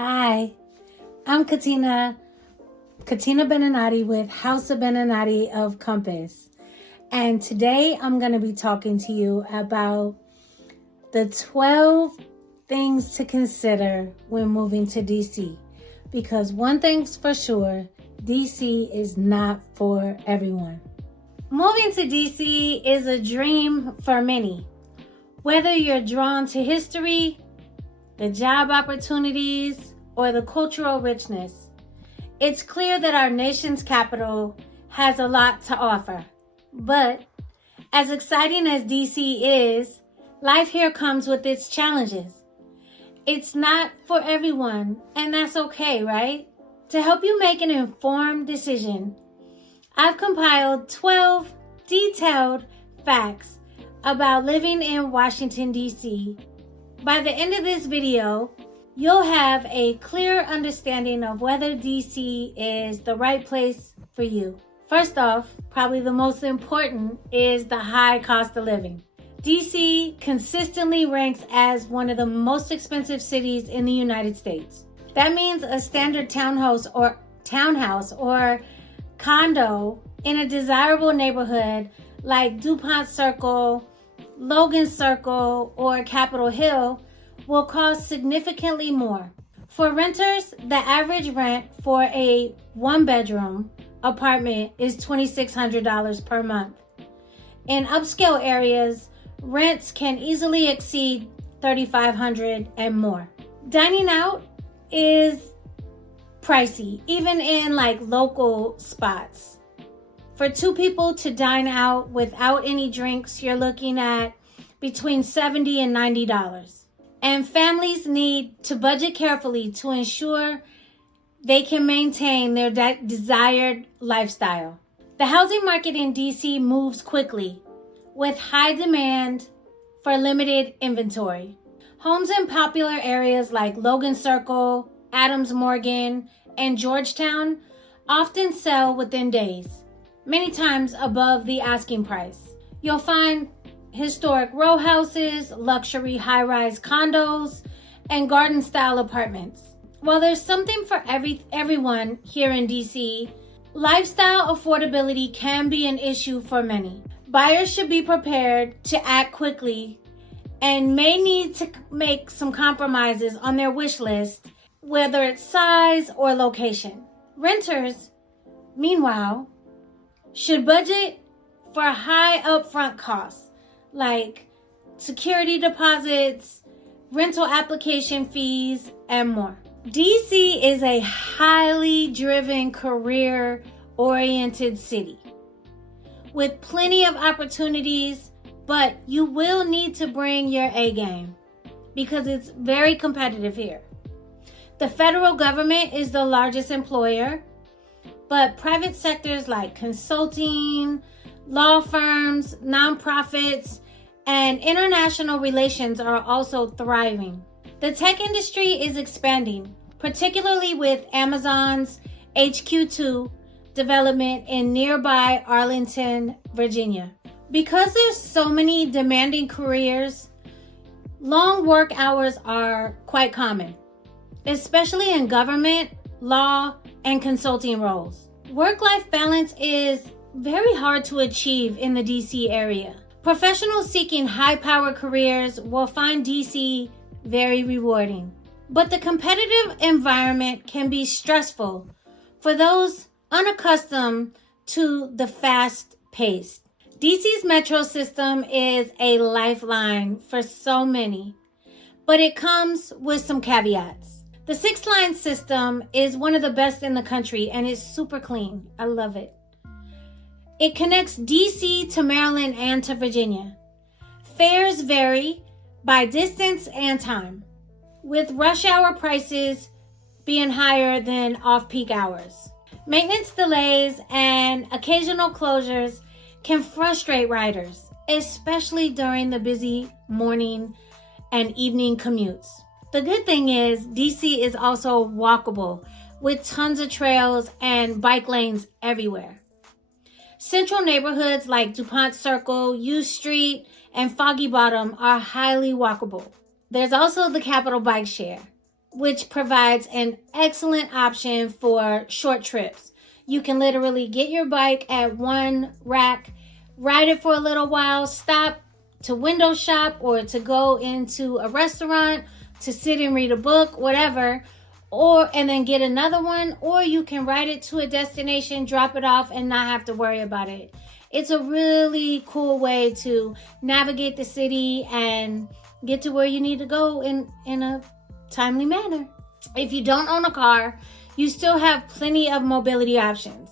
Hi, I'm Katina Benenate with House of Benenate of Compass. And today I'm going to be talking to you about the 12 things to consider when moving to DC. Because one thing's for sure, DC is not for everyone. Moving to DC is a dream for many. Whether you're drawn to history, the job opportunities, or the cultural richness, it's clear that our nation's capital has a lot to offer. But as exciting as DC is, life here comes with its challenges. It's not for everyone, and that's okay, right? To help you make an informed decision, I've compiled 12 detailed facts about living in Washington, D.C. By the end of this video, you'll have a clear understanding of whether DC is the right place for you. First off, probably the most important is the high cost of living. DC consistently ranks as one of the most expensive cities in the United States. That means a standard townhouse or condo in a desirable neighborhood like DuPont Circle, Logan Circle, or Capitol Hill will cost significantly more. For renters, the average rent for a one-bedroom apartment is $2,600 per month. In upscale areas, rents can easily exceed $3,500 and more. Dining out is pricey, even in local spots. For two people to dine out without any drinks, you're looking at between $70 and $90. And families need to budget carefully to ensure they can maintain their desired lifestyle. The housing market in DC moves quickly, with high demand for limited inventory. Homes in popular areas like Logan Circle, Adams Morgan, and Georgetown often sell within days, many times above the asking price. You'll find historic row houses, luxury high-rise condos, and garden-style apartments. While there's something for everyone here in DC, lifestyle affordability can be an issue for many. Buyers should be prepared to act quickly and may need to make some compromises on their wish list, whether it's size or location. Renters, meanwhile, should budget for high upfront costs like security deposits, rental application fees, and more. DC is a highly driven, career-oriented city with plenty of opportunities, but you will need to bring your A game because it's very competitive here. The federal government is the largest employer, but private sectors like consulting, law firms, nonprofits, and international relations are also thriving. The tech industry is expanding, particularly with Amazon's HQ2 development in nearby Arlington, Virginia. Because there's so many demanding careers, long work hours are quite common, especially in government, law, and consulting roles. Work-life balance is very hard to achieve in the DC area. Professionals seeking high-powered careers will find DC very rewarding. But the competitive environment can be stressful for those unaccustomed to the fast pace. DC's metro system is a lifeline for so many, but it comes with some caveats. The 6-line system is one of the best in the country and is super clean. I love it. It connects DC to Maryland and to Virginia. Fares vary by distance and time, with rush hour prices being higher than off-peak hours. Maintenance delays and occasional closures can frustrate riders, especially during the busy morning and evening commutes. The good thing is DC is also walkable with tons of trails and bike lanes everywhere. Central neighborhoods like DuPont Circle, U Street, and Foggy Bottom are highly walkable. There's also the Capitol Bike Share, which provides an excellent option for short trips. You can literally get your bike at one rack, ride it for a little while, stop to window shop or to go into a restaurant, to sit and read a book, whatever, and then get another one, or you can ride it to a destination, drop it off, and not have to worry about it. It's a really cool way to navigate the city and get to where you need to go in a timely manner. If you don't own a car, you still have plenty of mobility options,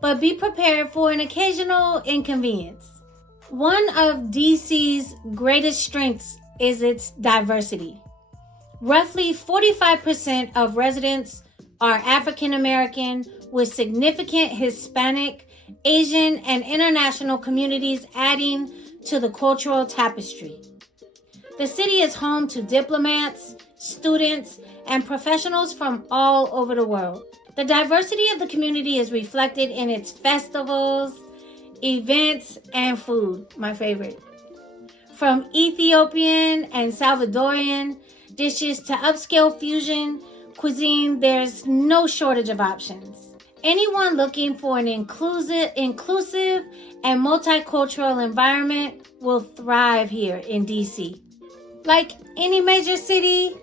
but be prepared for an occasional inconvenience. One of DC's greatest strengths is its diversity. Roughly 45% of residents are African American, with significant Hispanic, Asian, and international communities adding to the cultural tapestry. The city is home to diplomats, students, and professionals from all over the world. The diversity of the community is reflected in its festivals, events, and food, my favorite. From Ethiopian and Salvadorian dishes to upscale fusion cuisine, there's no shortage of options. Anyone looking for an inclusive and multicultural environment will thrive here in DC. Like any major city,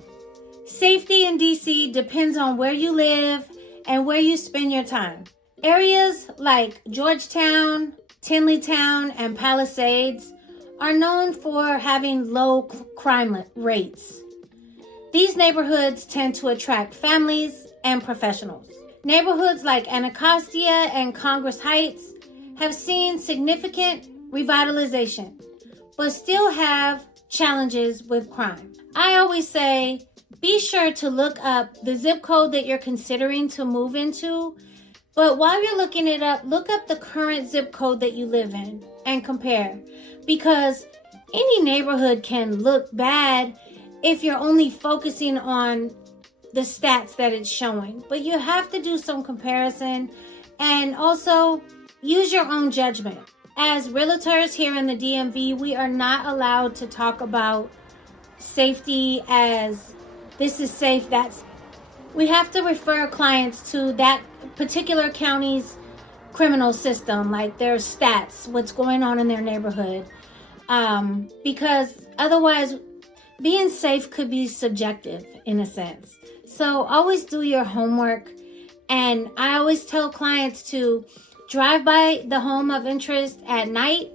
safety in DC depends on where you live and where you spend your time. Areas like Georgetown, Tinleytown, and Palisades are known for having low crime rates. These neighborhoods tend to attract families and professionals. Neighborhoods like Anacostia and Congress Heights have seen significant revitalization, but still have challenges with crime. I always say, be sure to look up the zip code that you're considering to move into, but while you're looking it up, look up the current zip code that you live in and compare, because any neighborhood can look bad if you're only focusing on the stats that it's showing. But you have to do some comparison and also use your own judgment. As realtors here in the DMV, we are not allowed to talk about safety as this is safe, that's. We have to refer clients to that particular county's criminal system, like their stats, what's going on in their neighborhood. Because otherwise, being safe could be subjective in a sense. So always do your homework. And I always tell clients to drive by the home of interest at night.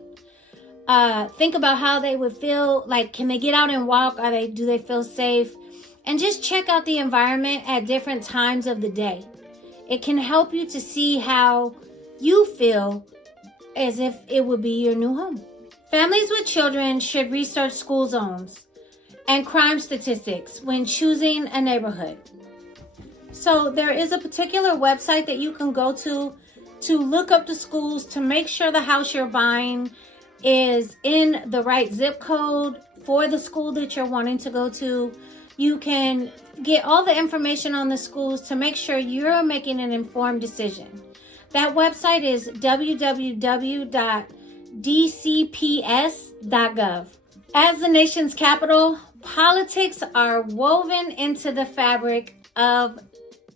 Think about how they would feel. Like, can they get out and walk? Do they feel safe? And just check out the environment at different times of the day. It can help you to see how you feel as if it would be your new home. Families with children should research school zones and crime statistics when choosing a neighborhood. So there is a particular website that you can go to look up the schools to make sure the house you're buying is in the right zip code for the school that you're wanting to go to. You can get all the information on the schools to make sure you're making an informed decision. That website is www.dcps.gov. As the nation's capital, politics are woven into the fabric of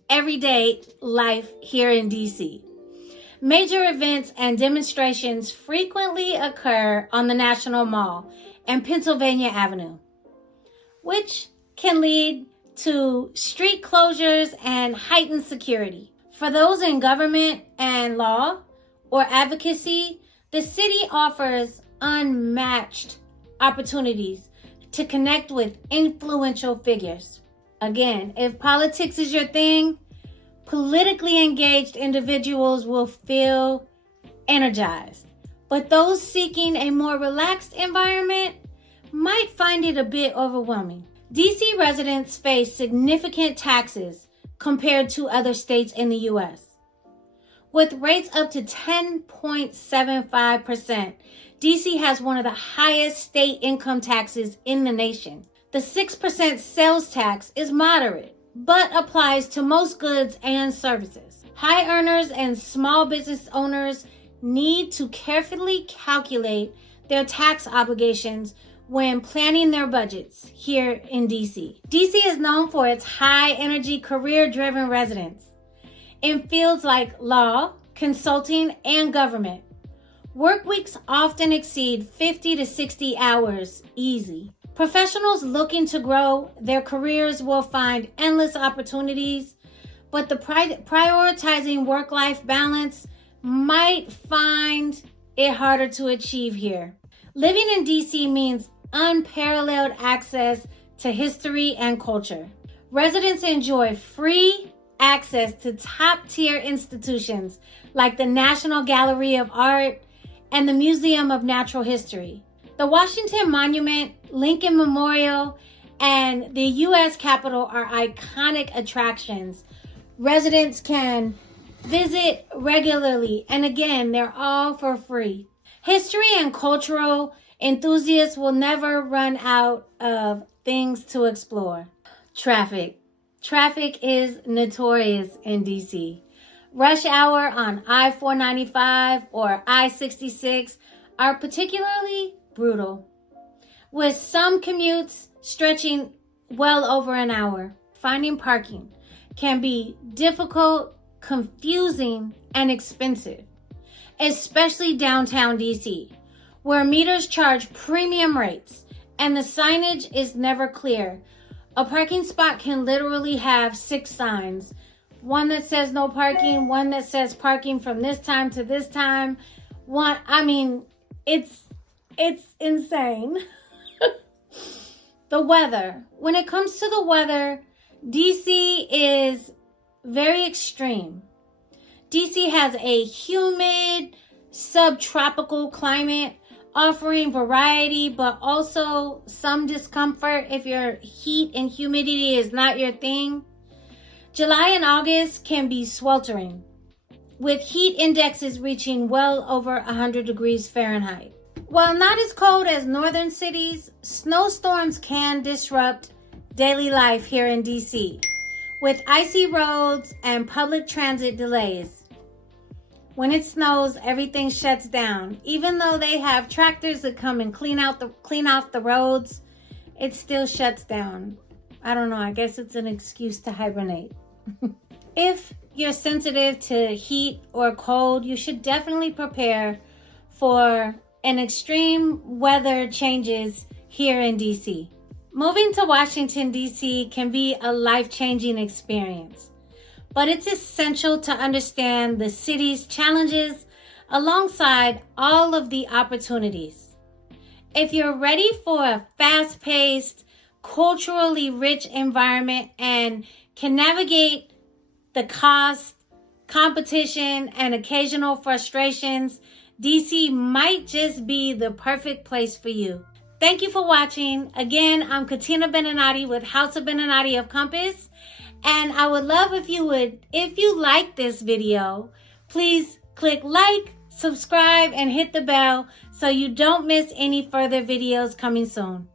everyday life here in DC. Major events and demonstrations frequently occur on the National Mall and Pennsylvania Avenue, which can lead to street closures and heightened security. For those in government and law or advocacy, the city offers unmatched opportunities to connect with influential figures. Again, if politics is your thing, politically engaged individuals will feel energized. But those seeking a more relaxed environment might find it a bit overwhelming. DC residents face significant taxes compared to other states in the U.S. With rates up to 10.75%, DC has one of the highest state income taxes in the nation. The 6% sales tax is moderate, but applies to most goods and services. High earners and small business owners need to carefully calculate their tax obligations when planning their budgets here in DC. DC is known for its high energy, career-driven residents in fields like law, consulting, and government. Work weeks often exceed 50 to 60 hours easy. Professionals looking to grow their careers will find endless opportunities, but the prioritizing work-life balance might find it harder to achieve here. Living in DC means unparalleled access to history and culture. Residents enjoy free access to top-tier institutions like the National Gallery of Art and the Museum of Natural History. The Washington Monument, Lincoln Memorial, and the U.S. Capitol are iconic attractions residents can visit regularly, and again, they're all for free. History and cultural enthusiasts will never run out of things to explore. Traffic. Traffic is notorious in DC. Rush hour on I-495 or I-66 are particularly brutal, with some commutes stretching well over an hour. Finding parking can be difficult, confusing, and expensive, especially downtown DC, where meters charge premium rates and the signage is never clear. A parking spot can literally have 6 signs. One that says no parking, one that says parking from this time to this time. It's insane. The weather. When it comes to the weather, DC is very extreme. DC has a humid, subtropical climate, offering variety, but also some discomfort if your heat and humidity is not your thing. July and August can be sweltering, with heat indexes reaching well over 100 degrees Fahrenheit. While not as cold as northern cities, snowstorms can disrupt daily life here in DC, with icy roads and public transit delays. When it snows, everything shuts down. Even though they have tractors that come and clean off the roads, it still shuts down. I don't know, I guess it's an excuse to hibernate. If you're sensitive to heat or cold, you should definitely prepare for an extreme weather changes here in DC. Moving to Washington, DC can be a life-changing experience, but it's essential to understand the city's challenges alongside all of the opportunities. If you're ready for a fast-paced, culturally rich environment and can navigate the cost, competition, and occasional frustrations, DC might just be the perfect place for you. Thank you for watching. Again, I'm Katina Benenate with House of Benenate of Compass. And I would love if you like this video, please click like, subscribe, and hit the bell so you don't miss any further videos coming soon.